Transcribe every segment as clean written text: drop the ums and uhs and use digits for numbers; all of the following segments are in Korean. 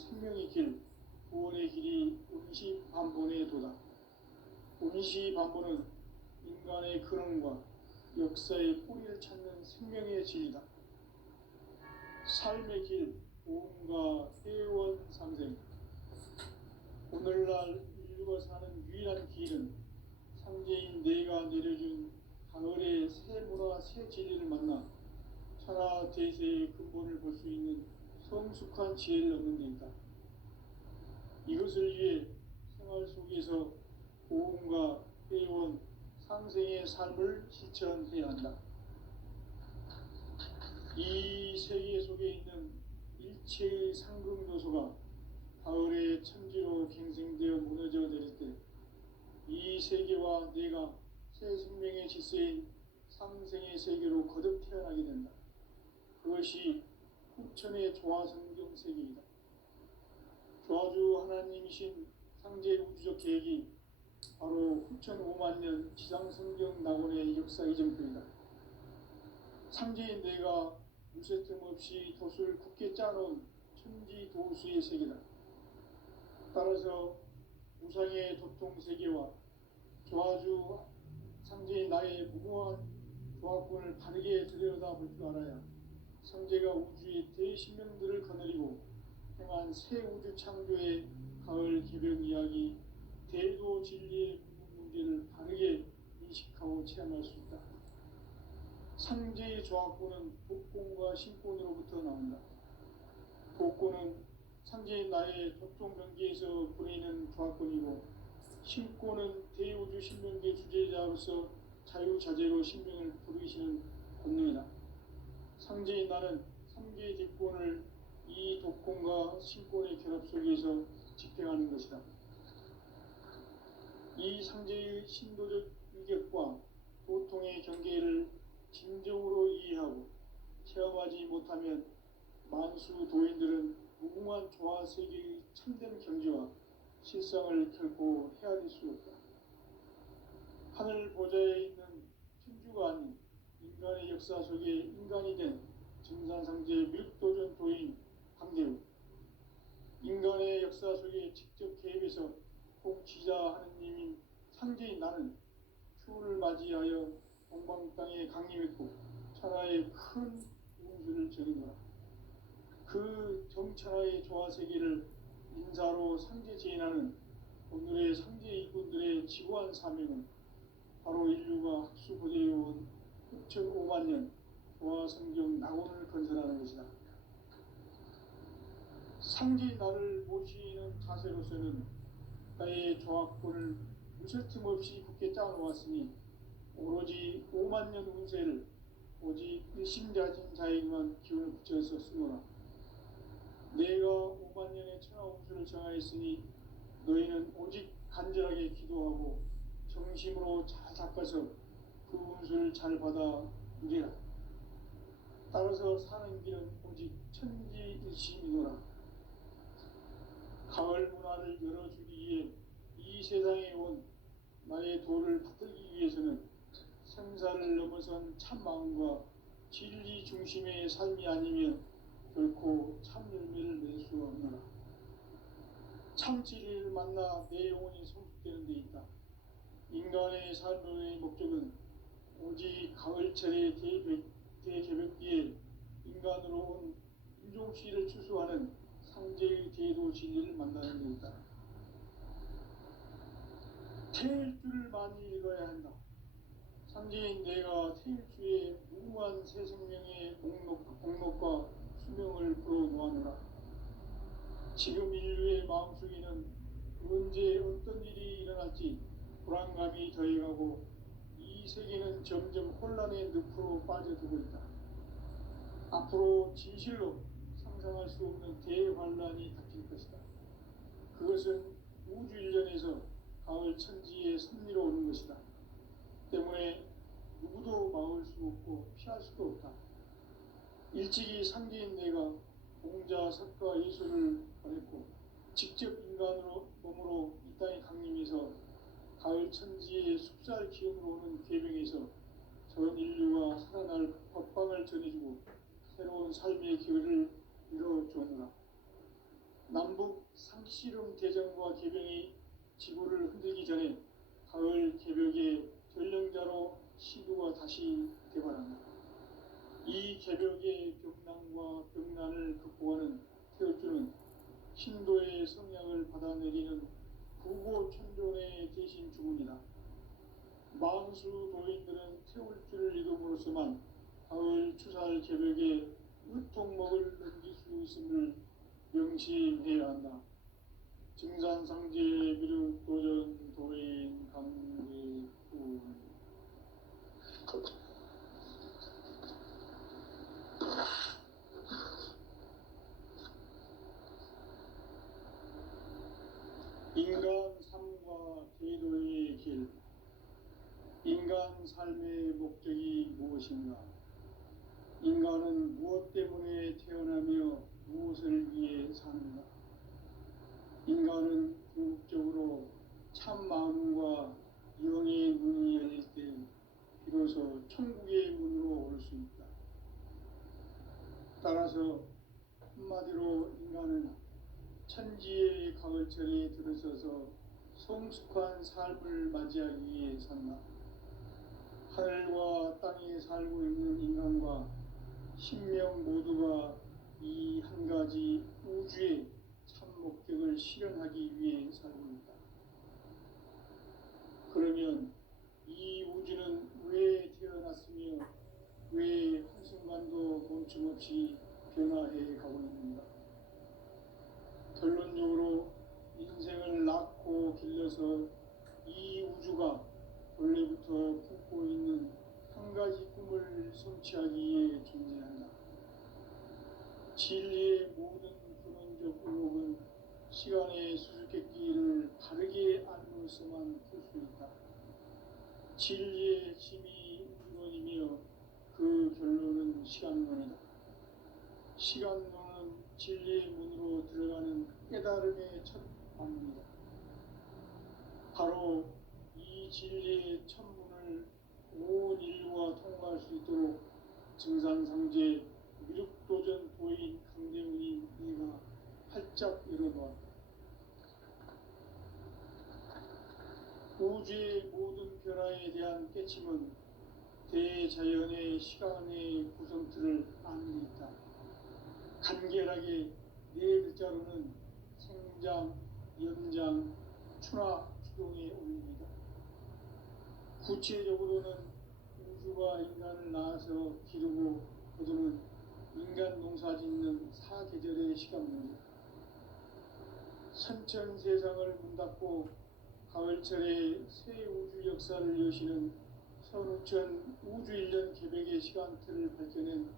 생명의 길, 구원의 길이 운시반본에 도다. 운시반본은 인간의 근원과 역사의 뿌리를 찾는 생명의 진리다. 삶의 길, 보험과 회원 상생. 오늘날 인류가 사는 유일한 길은 상제인 내가 내려준 가을의 새 문화, 새 진리를 만나 천하 대세의 근본을 볼 수 있는 성숙한 지혜를 얻는 데 있다. 이것을 위해 생활 속에서 보험과 회원, 상생의 삶을 실천해야 한다. 이 세계 속에 있는 일체의 상급 요소가 가을의 천지로 갱생되어 무너져 내릴 때 이 세계와 내가 새 생명의 질서인 상생의 세계로 거듭 태어나게 된다. 그것이 후천의 조화성경 세계이다. 조화주 하나님이신 상제 우주적 계획이 바로 후천 5만년 지상성경 낙원의 역사 이정표이다. 상제인 내가 무쇠틈 없이 돛을 굳게 짜놓은 천지도수의 세계다. 따라서 무상의 도통세계와 조화주 상제인 나의 무모한 조합권을 바르게 들여다볼 줄 알아야 상제가 우주의 대신명들을 거느리고 행한 새 우주 창조의 가을 개벽 이야기, 대도 진리의 문제를 바르게 인식하고 체험할 수 있다. 상제의 조합권은 복권과 신권으로부터 나온다. 복권은 상제인 나의 도통경계에서 보내는 조합권이고, 신권은 대우주 신명계 주제자로서 자유자재로 신명을 부르시는 권능이다. 상제인 나는 3개의 뒷권을 이 독권과 신권의 결합 속에서 집행하는 것이다. 이 상제의 신도적 인격과 도통의 경계를 진정으로 이해하고 체험하지 못하면 만수 도인들은 무궁한 조화세계의 참된 경지와 실상을 결코 헤아릴 수 없다. 하늘 보좌에 있는 천주가 아닌 인간의 역사 속에 인간이 된 증산상제 밀도전 도인 강대우, 인간의 역사 속에 직접 개입해서 통치자 하느님인 상제인 나는 추운을 맞이하여 동방 땅에 강림했고 천하의 큰 운수를 정인노라. 그 정천하의 조화세계를 인사로 상제 제인하는 오늘의 상제 일꾼들의 지구한 사명은 바로 인류가 학수고대해온 6,500년 조화성경 낙원을 건설하는 것이다. 상제인 나를 모시는 자세로서는 나의 조합권을 무쇠틈 없이 굳게 짜놓았으니 오로지 5만년 운세를 오직 일심자진 자에게만 기운을 붙여서 쓰노라. 내가 5만년의 천하 운수를 정하였으니 너희는 오직 간절하게 기도하고 정심으로 잘 닦아서 그 운수를 잘 받아 누리라. 따라서 사는 길은 오직 천지일심이노라. 가을 문화를 열어주기 위해 이 세상에 온 나의 도를 받들기 위해서는 생사를 넘어선 참마음과 진리 중심의 삶이 아니면 결코 참 열매를 낼 수 없노라. 참 진리를 만나 내 영혼이 성숙되는 데 있다. 인간의 삶의 목적은 오직 가을철의 대개벽기에 인간으로 온 인종시를 추수하는 상제의 대도 진리를 만나는 데 있다. 태일주를 많이 읽어야 한다. 상제인 내가 태일주의 무궁한 새 생명의 목록과 수명을 불어놓아노라. 지금 인류의 마음속에는 언제 어떤 일이 일어날지 불안감이 더해가고 이 세계는 점점 혼란의 늪으로 빠져들고 있다. 앞으로 진실로 상상할 수 없는 대환란이 닥칠 것이다. 그것은 우주 일련에서 가을 천지의 섭리로 오는 것이다. 때문에 누구도 막을 수 없고 피할 수도 없다. 일찍이 상제인 내가 공자, 석가, 예술을 보냈고 직접 인간으로 몸으로 이 땅에 강림해서 가을 천지의 숲살 기운으로 오는 계명에서 전 인류가 살아날 법방을 전해주고 새로운 삶의 기회를 이뤄주었노라. 남북 씨름 대전과 개병이 지구를 흔들기 전에 가을 개벽의 전령자로 시구가 다시 되발한다. 이 개벽의 벽난과 벽난을 극복하는 태울주는 신도의 성량을 받아내리는 부고천존의 대신 주문이다. 만수 도인들은 태울주를 이름으로서만 가을 추살 개벽의 으통목을 넘길 수 있음을 명심해야 한다. 증산상제 미륵도전 도인 강대군 인간 삶과 제도의 길. 인간 삶의 목적이 무엇인가? 인간은 무엇 때문에 태어나며 무엇을 위해 사는가? 인간은 궁극적으로 참 마음과 영의 문이 열릴 때 비로소 천국의 문으로 올 수 있다. 따라서 한마디로 인간은 천지의 가을철에 들어서서 성숙한 삶을 맞이하기 위해 산다. 하늘과 땅에 살고 있는 인간과 신명 모두가 이 한 가지 우주의 참 목적을 실현하기 위해 살고 있다. 그러면 이 우주는 왜 태어났으며 왜 한순간도 멈춤없이 변화해 가고 있는가? 결론적으로 인생을 낳고 길러서 이 우주가 원래부터 품고 있는 한 가지 꿈을 성취하기 위해 존재한다. 진리의 모든 근원적 의혹은 시간의 수수께끼를 바르게 알므로서만 풀 수 있다. 진리의 핵심이 우주론이며 그 결론은 시간론이다. 시간론은 진리의 문으로 들어가는 깨달음의 첫 방문이다. 바로 이 진리의 천문을 온 인류가 통과할 수 있도록 증산상제 미륵도전 도인 강대문인 이가 활짝 열어놓았다. 우주의 모든 변화에 대한 깨침은 대자연의 시간의 구성틀을 아는 데 있다. 간결하게 네 글자로는 생장, 연장, 추나 추동에 올립니다. 구체적으로는 우주가 인간을 낳아서 기르고 거두는 인간 농사 짓는 사계절의 시간입니다. 선천 세상을 문 닫고 가을철에 새 우주 역사를 여시는 선우천 우주 1년 개벽의 시간틀을 밝혀낸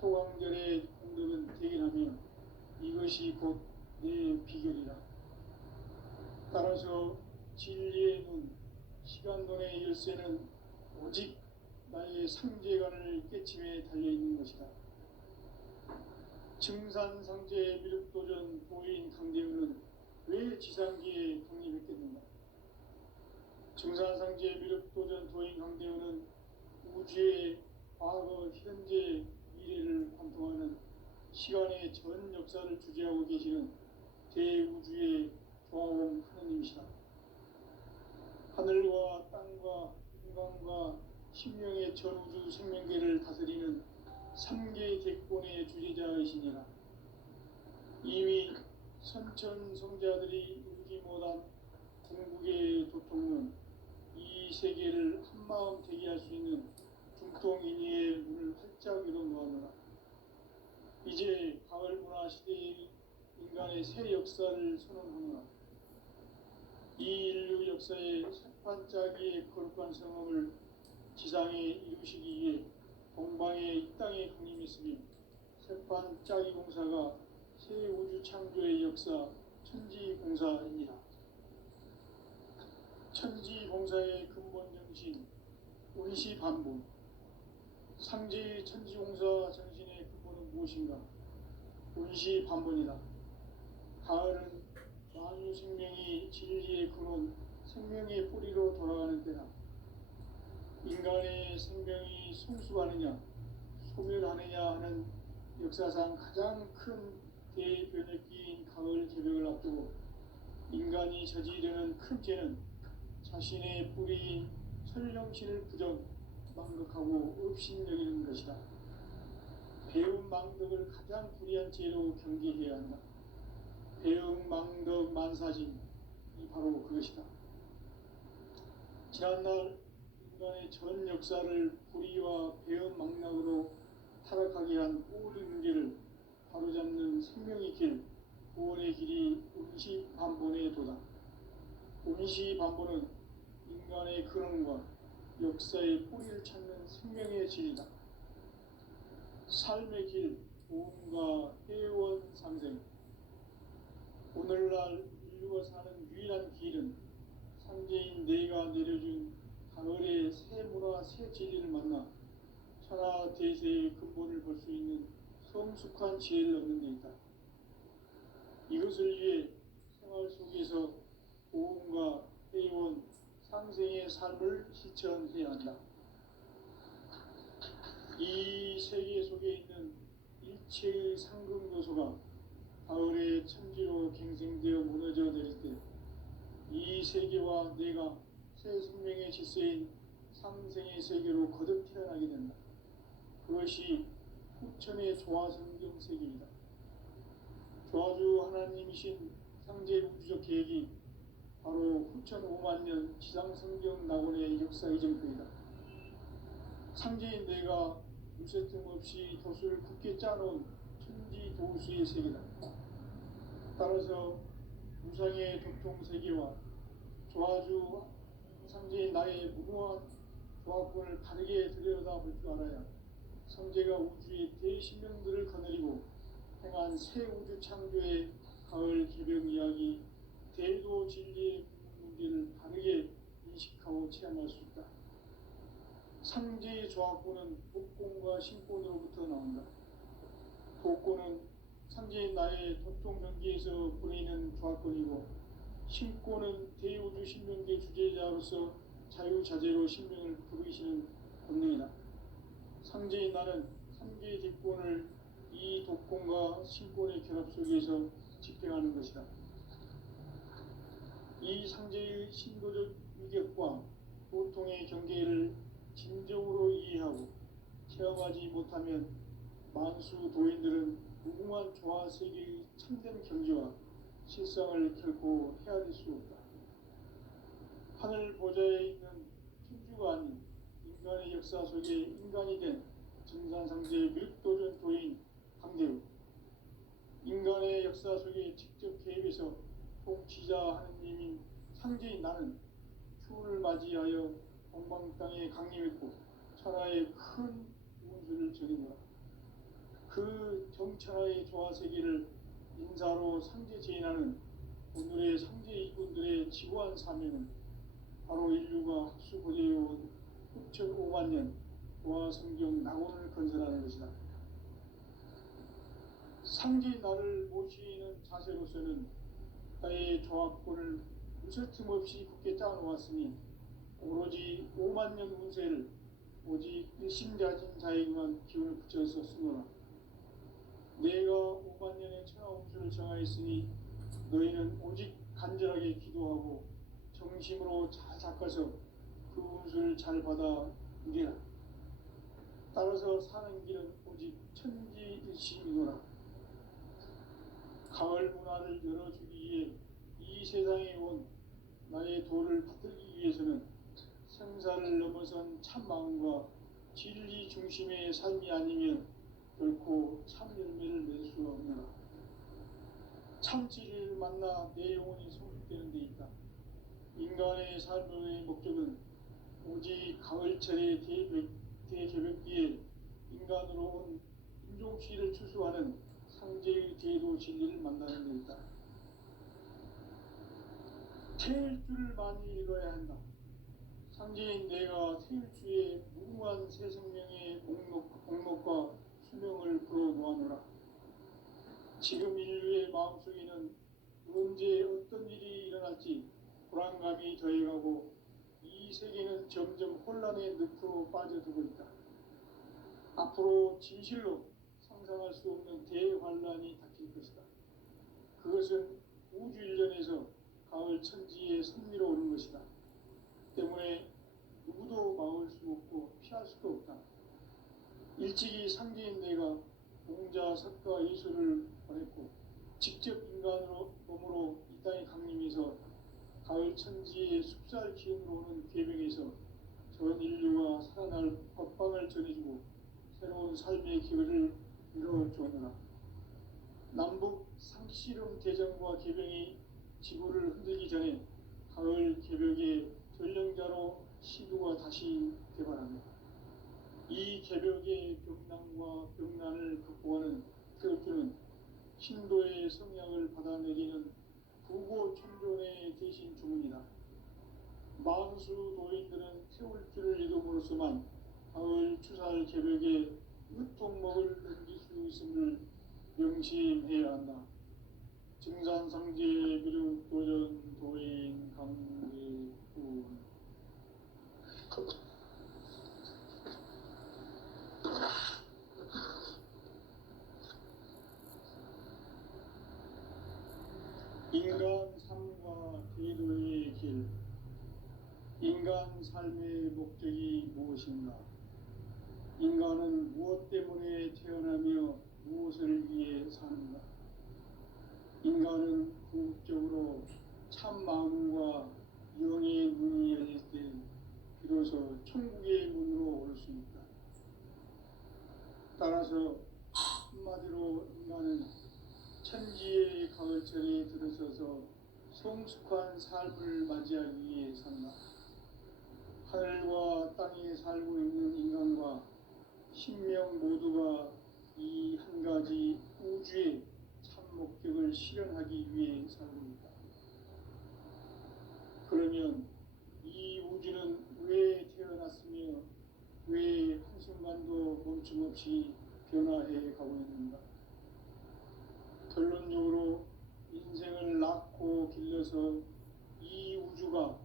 소강절의 공덕은 대견하며 이것이 곧 내 비결이라. 따라서 진리의 문, 시간론의 열쇠는 오직 나의 상제관을 깨침에 달려있는 것이다. 증산상제 미륵도전 도인 강대우는 왜 지상기에 독립했겠는가? 증산상제 미륵도전 도인 강대우는 우주의 과거, 현재, 미래를 관통하는 시간의 전 역사를 주재하고 계시는 대우주의 조화원 하느님이시다. 하늘과 땅과 인간과 신명의 전우주 생명계를 다스리는 3개 객본의 주제자이시니라. 이미 선천성자들이 이루지 못한 궁극의 도통론, 이 세계를 한마음 되게 할 수 있는 중통인의의 문을 활짝 열어놓았노라. 이제 가을 문화 시대의 인간의 새 역사를 선언하노라. 이 인류 역사의 색반짜기의 거룩한 성험을 지상에 이루시기 위해 동방의 이 땅에 강림했으며 색반짜기 공사가 새 우주 창조의 역사 천지공사입니다. 천지공사의 근본 정신 운시반복. 상제의 천지공사 정신의 근본은 무엇인가? 운시반복이다. 가을은 만유 생명이 진리의 근원, 생명의 뿌리로 돌아가는 때다. 인간의 생명이 성숙하느냐, 소멸하느냐 하는 역사상 가장 큰 대변혁기인 가을 개벽을 앞두고 인간이 저지르는 큰 죄는 자신의 뿌리인 설령신을 부정, 망극하고 업신여기는 것이다. 배움 망덕을 가장 불의한 죄로 경계해야 한다. 배움 망덕 만사진이 바로 그것이다. 지난날 인간의 전 역사를 불의와 배움 망락으로 타락하게 한 모든 문제를 바로잡는 생명의 길, 구원의 길이 운시반본의 도다. 운시반본은 인간의 근원과 역사의 뿌리를 찾는 생명의 진리다. 삶의 길, 보험과 회원 상생. 오늘날 인류가 사는 유일한 길은 상제인 내가 내려준 가을의 새 문화, 새 진리를 만나 천하 대세의 근본을 볼 수 있는 성숙한 지혜를 얻는 데 있다. 이것을 위해 생활 속에서 보험과 회원, 상생의 삶을 실천해야 한다. 이 세계 속에 있는 일체의 상금 요소가 가을의 천지로 갱생되어 무너져 내릴 때 이 세계와 내가 새 생명의 질서인 상생의 세계로 거듭 태어나게 된다. 그것이 후천의 조화성경 세계이다. 조화주 하나님이신 상제 우주적 계획이 바로 후천 5만 년 지상성경 낙원의 역사 이정표이다. 상제인 내가 무쇠 틈 없이 도수를 굳게 짜놓은 천지 도수의 세계다. 따라서 무상의 도통 세계와 조화주 상제인 나의 무모한 조화권을 바르게 들여다볼 줄 알아야 성제가 우주의 대신명들을 거느리고 행한 새 우주 창조의 가을 개벽 이야기, 대도 진리의 문제를 바르게 인식하고 체험할 수 있다. 상제의 조화권은 복권과 신권으로부터 나온다. 복권은 상제인 나의 도통 경계에서 보내는 조화권이고, 신권은 대우주 신명계 주제자로서 자유자재로 신명을 부르시는 권능이다. 상제인 나는 3개의 뒷권을 이 독권과 신권의 결합 속에서 집행하는 것이다. 이 상제의 신도적 위격과 보통의 경계를 진정으로 이해하고 체험하지 못하면 만수 도인들은 무궁한 조화 세계의 참된 경지와 실상을 결코 헤아릴 수 없다. 하늘 보좌에 있는 천주가 아닌 인간의 역사 속에 인간이 된 증산상제의 밀도전 도인 강대우, 인간의 역사 속에 직접 개입해서 통치자 하느님인 상제인 나는 추운을 맞이하여 동방 땅에 강림했고 천하의 큰 운수를 전이노라. 그 정천하의 조화세계를 인사로 상제 제인하는 오늘의 상제 이군들의 지고한 사명은 바로 인류가 흡수보내어온 후천 5만 년 조화성경 낙원을 건설하는 것이다. 상제인 나를 모시는 자세로서는 나의 조화권을 무쇠틈 없이 굳게 짜놓았으니 오로지 5만 년 운세를 오직 일심자진 자에게만 기운을 붙여서 쓰노라. 내가 5만 년의 천하 운수를 정하였으니 너희는 오직 간절하게 기도하고 정심으로 잘 닦아서 그 운수를 잘 받아 누리라. 따라서 사는 길은 오직 천지일심이노라. 가을 문화를 열어주기 위해 이 세상에 온 나의 도를 받들기 위해서는 생사를 넘어선 참 마음과 진리 중심의 삶이 아니면 결코 참 열매를 낼 수 없느라. 참 진리를 만나 내 영혼이 성숙되는 데 있다. 인간의 삶의 목적은 오직 가을철의 대개벽기에 인간으로 온 인종시를 추수하는 상제의 대도 진리를 만나는 데 있다. 태일주를 많이 읽어야 한다. 상제인 내가 태일주의 무궁한 새 생명의 목록과 수명을 불어놓아노라. 지금 인류의 마음속에는 언제 어떤 일이 일어날지 불안감이 더해가고 이 세계는 점점 혼란의 늪으로 빠져들고 있다. 앞으로 진실로 상상할 수 없는 대환란이 닥칠 것이다. 그것은 우주 일련에서 가을 천지의 선미로 오는 것이다. 때문에 누구도 막을 수 없고 피할 수도 없다. 일찍이 상제인 내가 공자, 석가, 예술을 보냈고 직접 인간으로 몸으로 이 땅에 강림해서 가을 천지의 숲살 기운으로 오는 계명에서 전 인류가 살아날 법방을 전해주고 새로운 삶의 기회를 이뤄주느라. 남북 상씨름 대전과 계병이 지구를 흔들기 전에 가을 개벽의 전령자로 시두가 다시 개발합니다. 이 개벽의 병난과 병난을 극복하는 태극주는 신도의 성향을 받아내리는 부고 천존의 대신 주문이다. 만수 도인들은 태울주를 이름으로서만 가을 추살 개벽에 으통목을 넘길 수 있음을 명심해야 한다. 증산상제 비륵 도전 도인 강제군. 인간 삶과 제도의 길. 인간 삶의 목적이 무엇인가? 인간은 무엇 때문에 태어나며 무엇을 위해 사는가? 인간은 궁극적으로 참 마음과 영의 문이 열릴 때 비로소 천국의 문으로 올 수 있다. 따라서 한마디로 인간은 천지의 가을철에 들어서서 성숙한 삶을 맞이하기 위해 산다. 하늘과 땅에 살고 있는 인간과 신명 모두가 이 한 가지 우주의 참 목적을 실현하기 위해 살고 있다. 그러면 이 우주는 왜 태어났으며 왜 한순간도 멈춤없이 변화해 가고 있는가? 결론적으로 인생을 낳고 길러서 이 우주가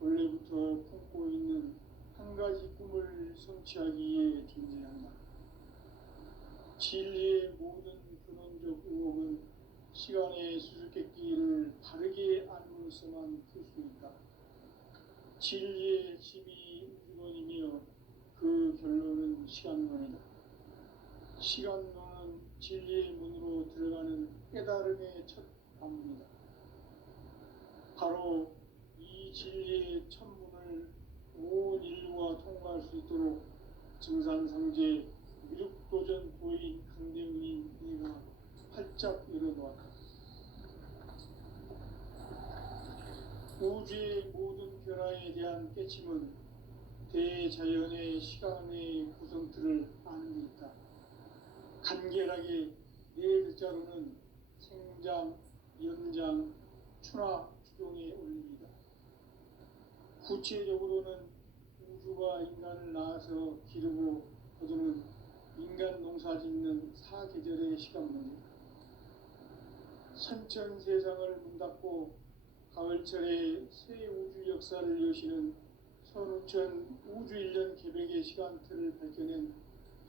원래부터 품고 있는 한 가지 꿈을 성취하기 위해 존재한다. 진리의 모든 근원적 의혹은 시간의 수수께끼를 바르게 알므로써만 풀 수 있다. 진리의 핵심이 우주론이며 그 결론은 시간론이다. 시간론은 진리의 문으로 들어가는 깨달음의 첫 관문이다. 바로 이 진리의 천문을 온 인류가 통과할 수 있도록 증산상제 미륵도전 도인 강대문인 내가 활짝 열어놓았다. 우주의 모든 변화에 대한 깨침은 대자연의 시간의 구성틀을 아는 데 있다. 간결하게 네 글자로는 생장, 연장, 추나 추종에 올립니다. 구체적으로는 우주가 인간을 낳아서 기르고 거두는 인간 농사 짓는 사계절의 시간 문제. 선천 세상을 문닫고 가을철에 새 우주 역사를 여시는 선우천 우주 1년 개벽의 시간틀을 밝혀낸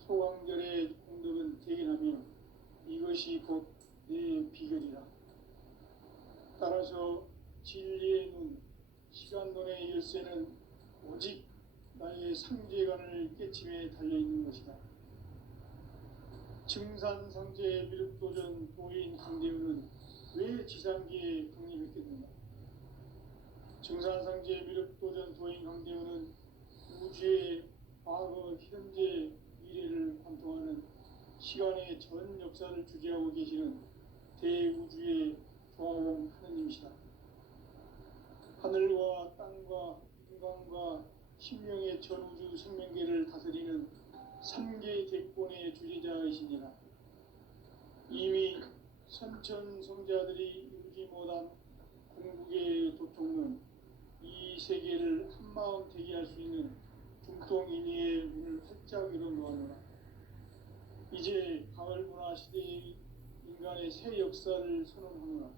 소강절의 공덕은 대견하며 이것이 곧 내 비결이라. 따라서 진리의 눈, 시간론의 열쇠는 오직 나의 상제관을 깨침에 달려있는 것이다. 증산상제 미륵도전 도인 강대우는 왜 지상기에 강림했겠는가? 증산상제 미륵도전 도인 강대우는 우주의 과거, 현재, 미래를 관통하는 시간의 전 역사를 주재하고 계시는 대우주의 조화원 하느님이시다. 하늘과 땅과 인간과 신명의 전우주 생명계를 다스리는 3개 객본의 주제자이시니라. 이미 선천성자들이 이루지 못한 궁극의 도통론, 이 세계를 한마음 되게 할 수 있는 중통인의의 문을 활짝 열어놓았노라. 이제 가을 문화 시대의 인간의 새 역사를 선언하노라.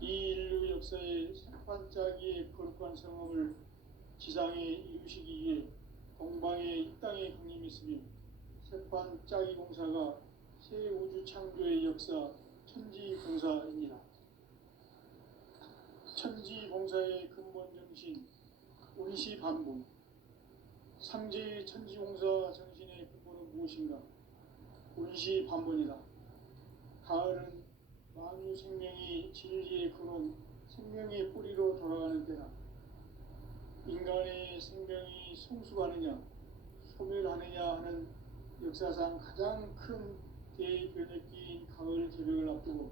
이 인류 역사의 새반짝이의 거룩한 성험을 지상에 이루시기 위해 동방에 이 땅에 강림했으며 새반짝이 공사가 새 우주 창조의 역사 천지공사입니다. 천지봉사의 근본 정신, 운시반복. 상제의 천지봉사 정신의 근본은 무엇인가? 운시반복이다. 가을은 만유 생명이 진리의 근원, 생명의 뿌리로 돌아가는 때다. 인간의 생명이 성숙하느냐, 소멸하느냐 하는 역사상 가장 큰 대변혁기인 가을 개벽을 앞두고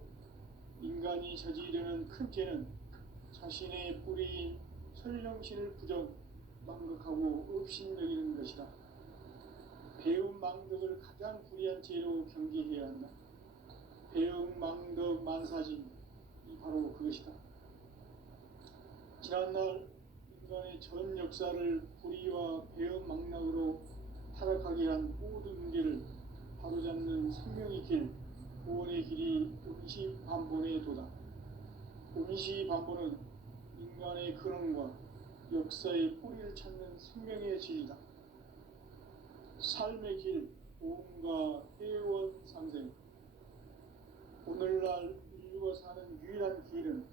인간이 저지르는 큰 죄는 자신의 뿌리인 설령신을 부정, 망각하고 업신여기는 것이다. 배움 망덕을 가장 불의한 죄로 경계해야 한다. 배움 망덕 만사진이 바로 그것이다. 지난날 인간의 전 역사를 불의와 배움 망락으로 타락하게 한 모든 문제를 바로잡는 생명의 길, 구원의 길이 운시반본의 도다. 운시반본은 인간의 근원과 역사의 뿌리를 찾는 생명의 진리다. 삶의 길, 보험과 회원 상생. 오늘날 인류가 사는 유일한 길은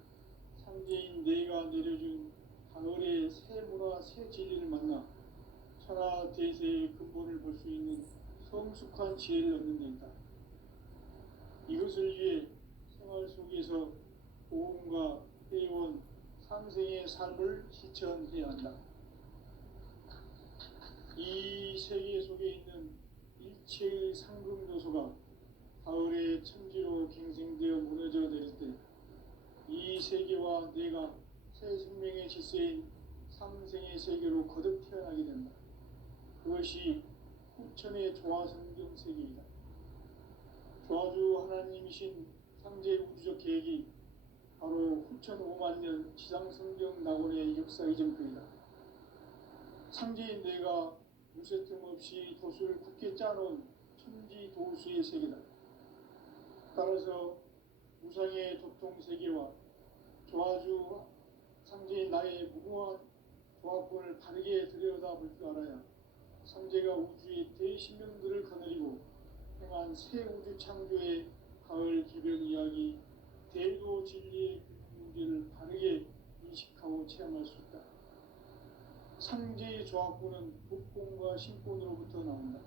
상제인 내가 내려준 가을의 새 문화, 새 진리를 만나 천하 대세의 근본을 볼 수 있는 성숙한 지혜를 얻는 데 있다. 이것을 위해 생활 속에서 보험과 회원, 상생의 삶을 실천해야 한다. 이 세계 속에 있는 일체의 상금 요소가 가을의 천지로 갱생되어 무너져 내릴 때 이 세계와 내가 새 생명의 질서인 상생의 세계로 거듭 태어나게 된다. 그것이 후천의 조화성경 세계이다. 조화주 하나님이신 상제 우주적 계획이 바로 후천 5만 년 지상성경 낙원의 역사 이전표이다. 상제인 내가 무쇠틈 없이 도수를 굳게 짜놓은 천지 도수의 세계다. 따라서 무상의 도통 세계와 조화주 상제인 나의 무궁한 조화권을 바르게 들여다볼 줄 알아야 상제가 우주의 대신명들을 거느리고 행한 새 우주 창조의 가을 기별 이야기, 대도 진리의 문제를 바르게 인식하고 체험할 수 있다. 상제의 조화권은 독권과 신권으로부터 나온다.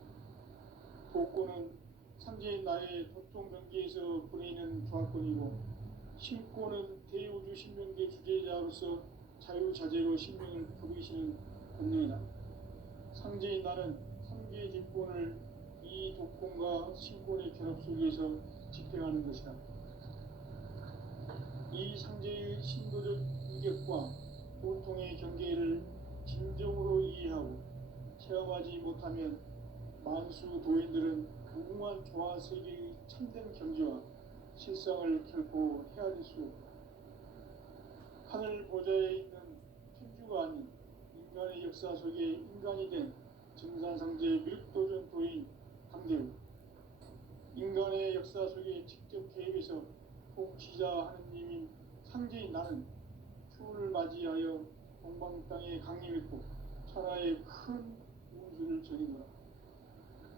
독권은 상제인 나의 도통 경계에서 보내는 조화권이고, 신권은 대우주 신명계 주제자로서 자유자재로 신명을 부르시는 권능이다. 상제인 나는 상계의 뒷권을 이 독권과 신권의 결합 속에서 집행하는 것이다. 이 상제의 신도적 인격과 보통의 경계를 진정으로 이해하고 체험하지 못하면 만수 도인들은 무궁한 조화 세계의 참된 경지와 실상을 결코 헤아릴 수 없다. 하늘 보좌에 있는 천주가 아닌 인간의 역사 속에 인간이 된 증산상제 밀도전 도인 강대우. 인간의 역사 속에 직접 개입해서 통치자 하느님인 상제인 나는 추후를 맞이하여 동방 땅에 강림했고 천하의 큰 운수를 전이노라.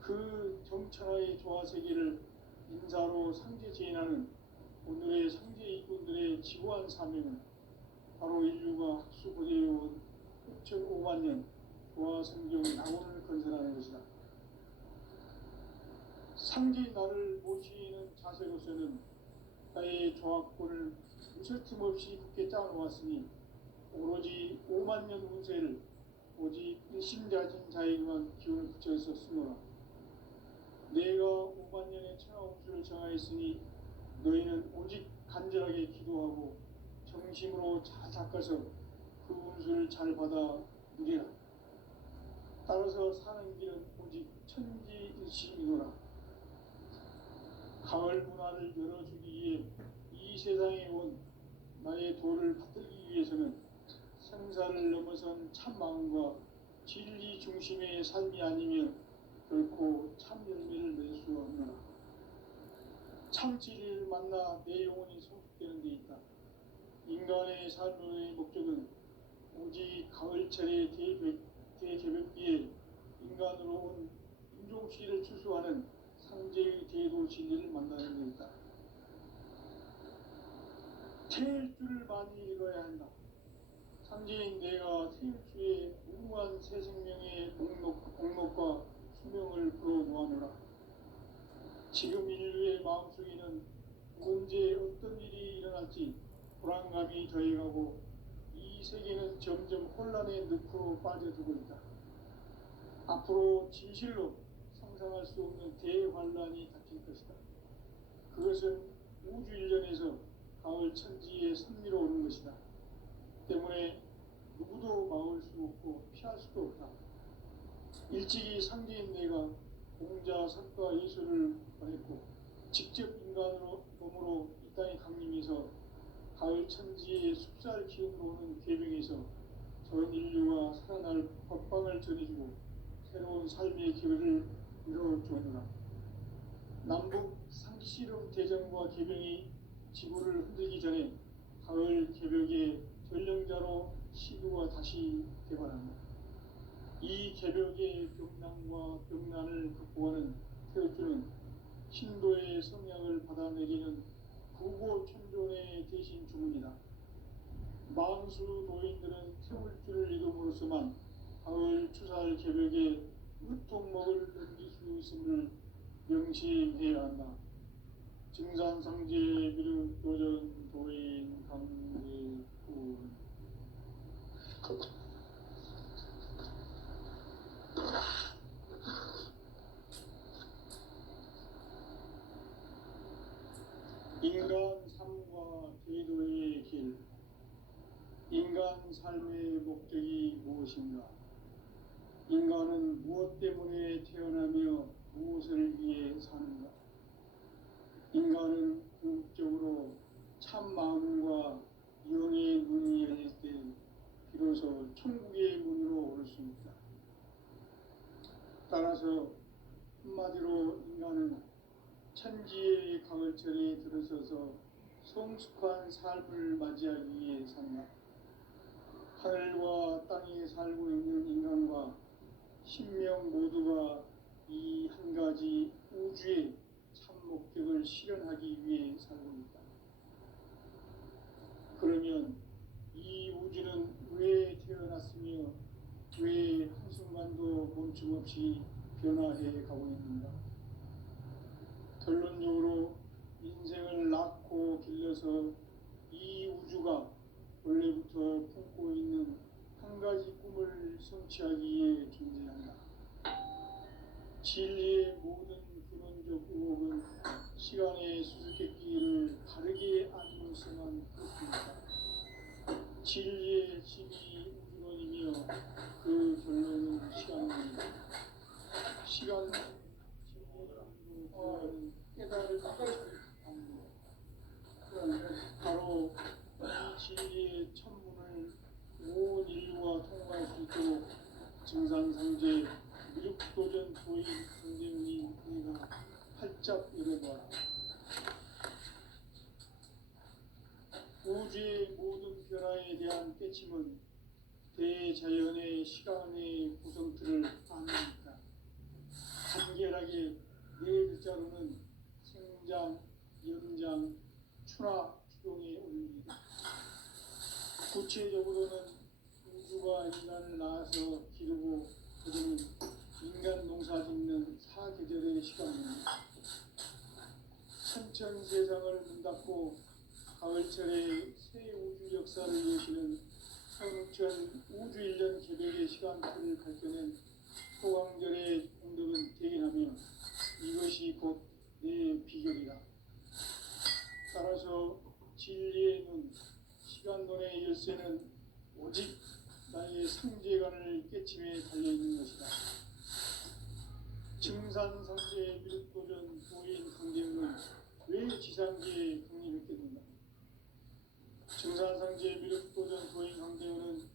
그 정천하의 조화 세계를 인사로 상제 제인하는 오늘의 상제 일꾼들의 지고한 사명은 바로 인류가 학수고대해온 6,500만 년 조화 성경 낙원을 건설하는 것이다. 상제인 나를 모시는 자세로서는 나의 조화권을 무쇠 틈 없이 굳게 짜놓았으니 오로지 5만 년 운세를 오직 일심자진 자에게만 기운을 붙여서 쓰노라. 내가 5만 년의 천하 운수를 정하였으니 너희는 오직 간절하게 기도하고 정심으로 잘 닦아서 그 운수를 잘 받아 누리라. 따라서 사는 길은 오직 천지일심이노라. 가을 문화를 열어주기 위해 이 세상에 온 나의 도를 받들기 위해서는 생사를 넘어선 참 마음과 진리 중심의 삶이 아니면 결코 참 열매를 낼 수 없노라. 참 진리를 만나 내 영혼이 성숙되는 데 있다. 인간의 삶의 목적은 오직 가을철의 대개벽기에 인간으로 온 인종시를 추수하는 상제의 대도 진리를 만나는 데 있다. 태일주를 많이 읽어야 한다. 상제인 내가 태일주의 무궁한 새 생명의 목록과 수명을 풀어놓아노라. 지금 인류의 마음속에는 언제 어떤 일이 일어날지 불안감이 더해가고 이 세계는 점점 혼란의 늪으로 빠져들고 있다. 앞으로 진실로 상상할 수 없는 대환란이 닥칠 것이다. 그것은 우주 일련에서 가을 천지의 섭리로 오는 것이다. 때문에 누구도 막을 수 없고 피할 수도 없다. 일찍이 상제인 내가 공자, 석가, 예수를 보냈고 직접 인간으로 몸으로 이 땅에 강림해서 가을 천지의 숲살 기운으로 오는 계명에서 전 인류가 살아날 법방을 전해주고 새로운 삶의 기회를 이뤄주느라. 남북 상씨름 대전과 계명이 지구를 흔들기 전에 가을 개벽의 전령자로 시구가 다시 개발한다. 이 개벽의 병난과 병난을 극복하는 태울주는 신도의 성향을 받아내리는 구고천존의 대신 주문이다. 만수 도인들은 태울주를 이름으로서만 가을 추살 개벽의 으통목을 넘길 수 있음을 명심해야 한다. 증산상제 미륵도전 도인 강제군. 인간 삶과 제도의 길. 인간 삶의 목적이 무엇인가? 인간은 무엇 때문에 태어나며 무엇을 위해 사는가? 인간은 궁극적으로 참 마음과 영의 문이 열릴 때 비로소 천국의 문으로 오를 수 있다. 따라서 한마디로 인간은 천지의 가을철에 들어서서 성숙한 삶을 맞이하기 위해 산다. 하늘과 땅에 살고 있는 인간과 신명 모두가 이 한 가지 우주의 참 목적을 실현하기 위해 살고 있다. 그러면 이 우주는 왜 태어났으며 왜 한순간도 멈춤없이 변화해 가고 있는가? 결론적으로 인생을 낳고 길러서 이 우주가 원래부터 품고 있는 한 가지 꿈을 성취하기 위해 존재한다. 진리의 모든 근원적 의혹은 시간의 수수께끼를 바르게 알면서만 그렇습니다. 진리의 집이 우주론이며 그 결론은 시간론이다. 시간은 진리의 깨달을 방법. 바로 이 진리의 천문을 온 인류가 통과할 수 있도록 증산상제 미륵도전 도인 선생님 내가 활짝 열어봐라. 우주의 모든 변화에 대한 깨침은 대자연의 시간의 구성틀을 아닙니까? 간결하게 네 글자로는 생장, 연장, 추나 추동의 원리이다. 구체적으로는 우주가 인간을 낳아서 기르고 그들은 인간 농사 짓는 사계절의 시간입니다. 천천 세상을 문 닫고 가을철에 새 우주 역사를 여시는 성천 우주 1년 개벽의 시간표를 밝혀낸 소강절의 공덕은 대견하며 이것이 곧 내 비결이다. 따라서 진리의 눈, 시간론의 열쇠는 오직 나의 상제관을 깨침에 달려있는 것이다. 증산상제 미륵도전 도인 강제는 왜 지상계에 강림했게 된다? 증산상제 미륵도전 도인 강제는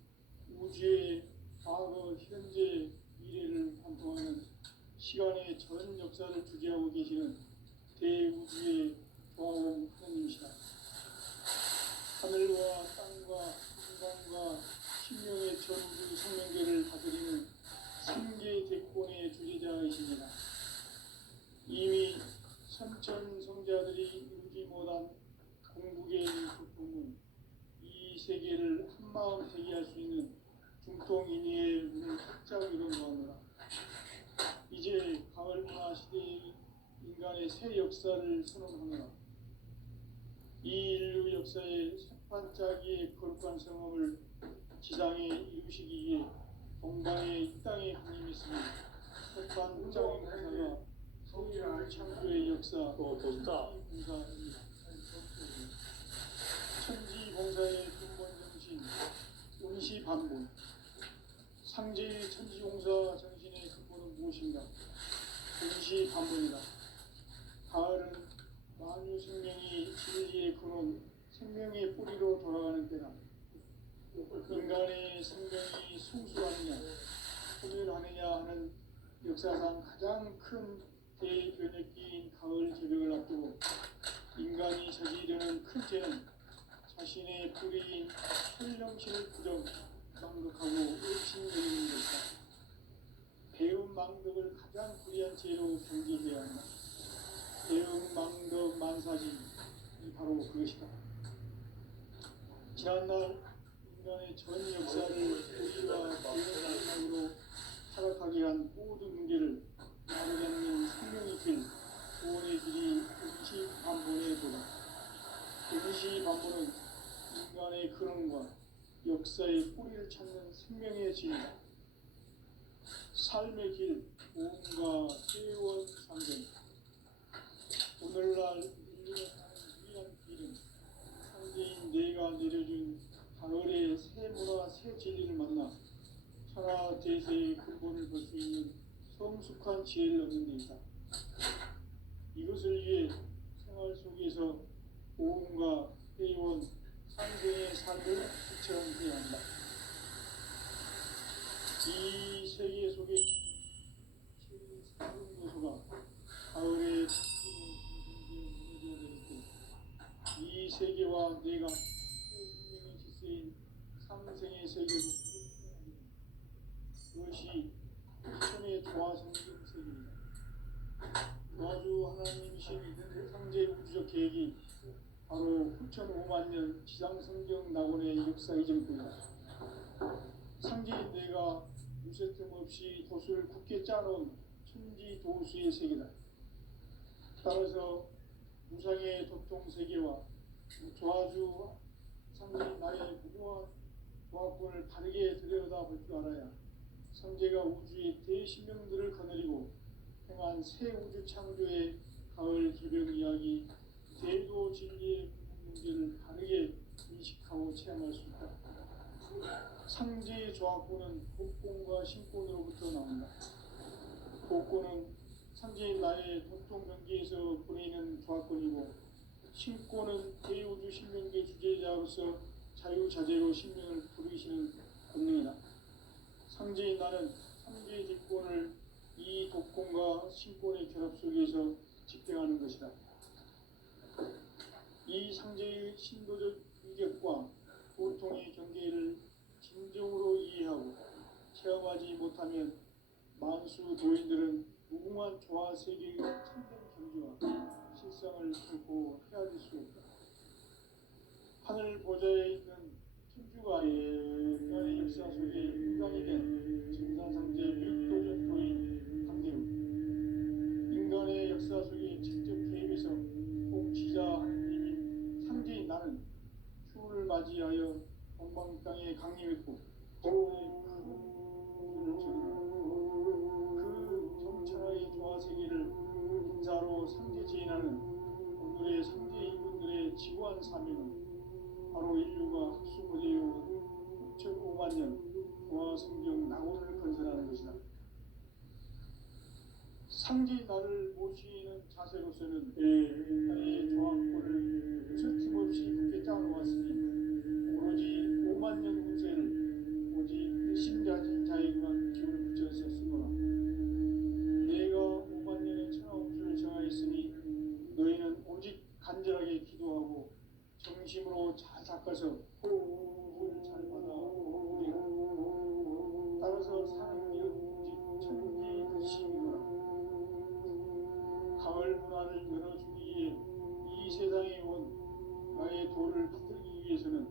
우주의 과거, 현재, 미래를 관통하는 시간의 전 역사를 주재하고 계시는 대우주의 조화원 하나님이시다. 하늘과 땅과 인간과 신명의 전우주 성명계를 다스리는 삼계 대권의 주제자이십니다. 이미 선천 성자들이 이루지 못한 궁극의 고통은 보통인의 문을 활짝 열어놓았노라. 이제 가을 문화 시대의 인간의 새 역사를 선언하노라. 이 인류 역사의 새반짝이의 거룩한 성함을 지상에 이루시기 위해 동방의 이 땅에 하나님이시니 새반짝이 공사가 성령 창조의 역사 좋다. 공사입니다. 천지 공사의 근본 정신 운시 반본. 상제의 천지 공사 정신의 근본은 무엇인가? 운시 반본이다. 가을은 만유 생명이 진리의 근원, 생명의 뿌리로 돌아가는 때다. 인간의 생명이 성수하느냐, 소멸하느냐 하는 역사상 가장 큰 대변혁기인 가을 제벽을 앞두고 인간이 저지르는 큰 죄는 자신의 뿌리인 현령신을 부정, 망극하고 의심여기는 것이다. 배움 망덕을 가장 불의한 죄로 경계해야 한다. 배움 망덕 만사진이 바로 그것이다. 지난날 인간의 전 역사를 우리와 배움 망덕으로 타락하게 한 모든 문제를 나누겠는 생명의 길, 구원의 길이 음시 반본의 도다. 음시 반본은 인간의 근원과 역사의 뿌리를 찾는 생명의 진이다. 삶의 길, 보험과 세원 상전. 오늘날 인류가 가는 유일한 길은 상제인 내가 내려준 가을의 새 문화, 새 진리를 만나 천하 대세의 근본을 볼 수 있는 성숙한 지혜를 얻는 데 있다. 이것을 위해 생활 속에서 보험과 회원, 상생의 삶을 실천해야 한다. 이 세계 속에 제일 새로운 요소가 가을의 무너져야 되겠고, 이 세계와 내가 새 생명의 질서인 상생의 세계로 그것이 천의 조화 성경 세계입니다. 도와주 하나님이신 상제 우주적 계획이 바로 9,500,000년 지상 성경 낙원의 역사 이전입니다. 상제인 내가 무쇠틈 없이 도수를 굳게 짜놓은 천지 도수의 세계다. 따라서 무상의 도통 세계와 조화주 상제인 나의 무궁한 조합권을 바르게 들여다볼 줄 알아야 상제가 우주의 대신명들을 거느리고 행한 새 우주 창조의 가을 기병 이야기, 대도 진리의 문제를 바르게 인식하고 체험할 수 있다. 상제의 조합권은 복권과 신권으로부터 나온다. 복권은 상제인 나의 도통 경계에서 보내는 조합권이고, 신권은 대우주 신명계 주제자로서 자유자재로 신명을 부르시는 권능이다. 상제인 나는 상제의 직권을 이 독권과 신권의 결합 속에서 집행하는 것이다. 이 상제의 신도적 위격과 보통의 경계를 진정으로 이해하고 체험하지 못하면 만수 도인들은 무궁한 조화 세계의 참된 경지와 실상을 결코 헤아릴 수 없다. 하늘 보좌에 있는 천주가 인간의 역사 속에 인간이 된 증산상제 밀도적 도인 강대우, 인간의 역사 속에 직접 개입해서 통치자 하느님인 상제인 나는 추후를 맞이하여 동방 땅에 강림했고 그 정천하의 조화 세계를 인사로 상제 지인하는 오늘의 상제 인분들의 지구한 사명은 바로 인류가 학수고대해온 9,500,000년 조화 성경 낙원을 건설하는 것이다. 상제인 나를 모시는 자세로서는 나의 조합권을 무쇠틈없이 굳게 짜놓았으니 오로지 50,000년 운세를 오직 핵심자진 자에게만 기운을 붙여서 쓰노라. 내가 50,000년의 천하운수를 정하였으니 너희는 오직 간절하게 기도하고 정심으로 잘 닦아서 호흡을 잘 받아 오리라. 따라서 사는 길은 오직 천지신이노라. 가을 문화를 열어주기 위해 이 세상에 온 나의 도를 받들기 위해서는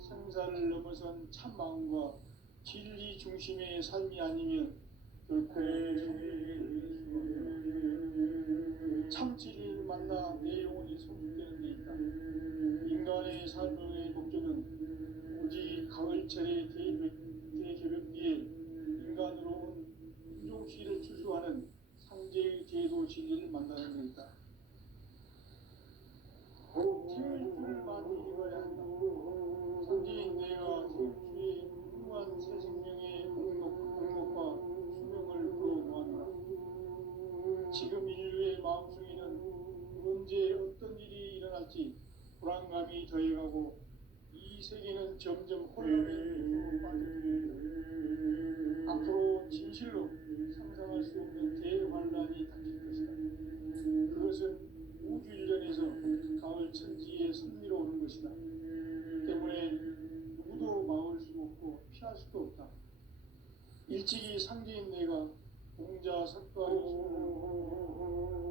생사를 넘어선 참 마음과 진리 중심의 삶이 아니면 결코 참 진리를 만나 내 영혼이 성숙되는 데 있다. 인간의 삶의 목적은 오직 가을철의 대개벽기에 인간으로 온 인종시를 추수하는 상제의 제도 진리를 만나는 데 있다. 태울 줄을 많이 읽어야 한다. 상제인 내가 태우주의 무한 새 생명의 공목과 수명을 불어모았노라. 지금 인류의 마음속에는 언제 어떤 일이 일어날지 불안감이 더해가고 이 세계는 점점 혼란의 늪으로 빠져들고 앞으로 진실로 상상할 수 없는 대환란이 닥칠 것이다. 그것은 우주 일전에서 가을 천지에 승리로 오는 것이다. 때문에 누구도 막을 수 없고 피할 수도 없다. 일찍이 상제인 내가 공자 석가를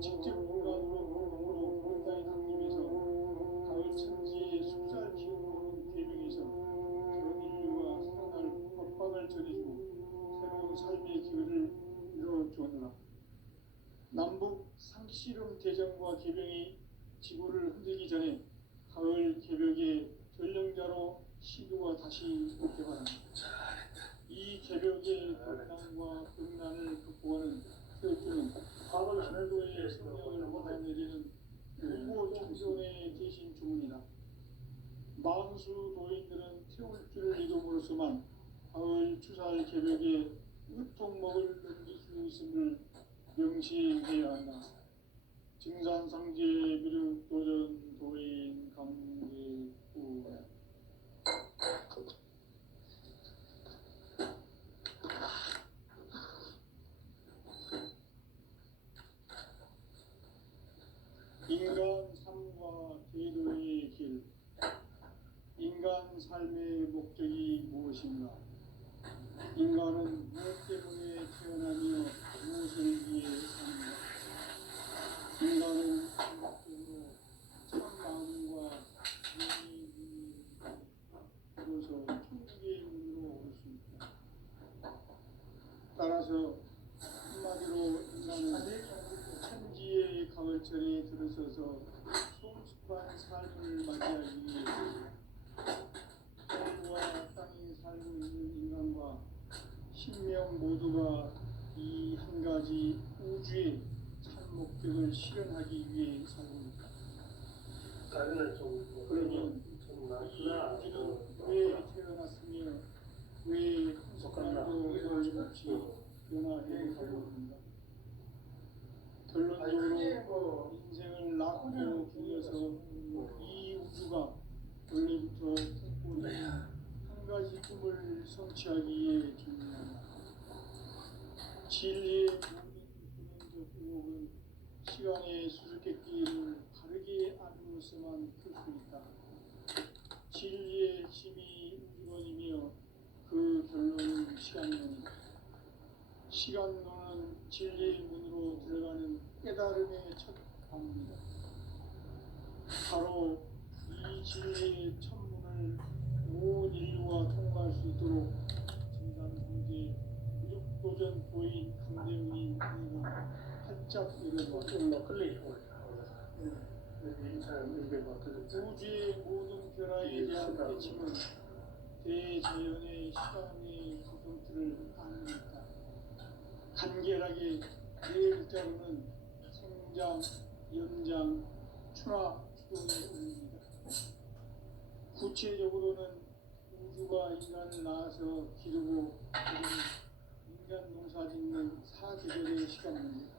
직접 인간으로 공단에 당김해서 가을 천지에 숲살 키우는 계명에서 전 인류가 살아날 협박을 전해주고 새로운 삶의 기회를 이뤄주었노라. 남북 상씨름 대전과 개병이 지구를 흔들기 전에 가을 개벽의 전령자로 시도가 다시 개발합니다. 이 개벽의 격난과 극난을 극복하는 태극주는 신도의 성령을 받아내리는 일곱 청소년의 대신 주문이다. 만수 도인들은 태울 줄을 믿음으로서만 가을 추살 개벽의 으통목을 넘길 수 있음을 명시해야 한다. 증산상제 비륵 도전 도인 강제구 인간 삶과 제도의 길. 인간 삶의 목적이 무엇인가? 인간은 무엇 때문에 태어나며 무엇을 위해 사는가? 인간은 목적으로 참 마음과 진리 비로소 천국의 문으로 올 수 있다. 따라서 한마디로 인간은 천지의 가을철에 들어서서 성숙한 삶을 맞이하기 위해 하늘과 땅에 살고 있는 인간과 신명 모두가 이 한 가지 우주의 참 목적을 실현하기 위해 살고 있다. 그러면 이 우주는 왜 태어났으며 왜 순간도 어림없이 변화해 가고 있는가? 결론적으로 인생을 낳고 길러서 이 우주가 원래부터 꿈꾸는 한 가지 꿈을 성취하기 위해 준비한다. 진리의 모든 의혹은 시간의 수수께끼를 바르게 알므로서만 풀 수 있다. 진리의 힘이 우주론이며 그 결론은 시간론이다. 시간론은 진리의 문으로 들어가는 깨달음의 첫 방문이다. 바로 이 진리의 천문을 온 인류가 통과할 수 있도록 진단성제 무력도전 보인 강대문인 내가 활짝 열어놓았다. 우주의 모든 변화에 대한 깨침은 대자연의 시간의 구성틀을 아닙니다. 간결하게 네 글자로는 생장, 연장, 추나, 추동의 의미입니다. 구체적으로는 우주가 인간을 낳아서 기르고 인간 농사 짓는 사계절의 시간입니다.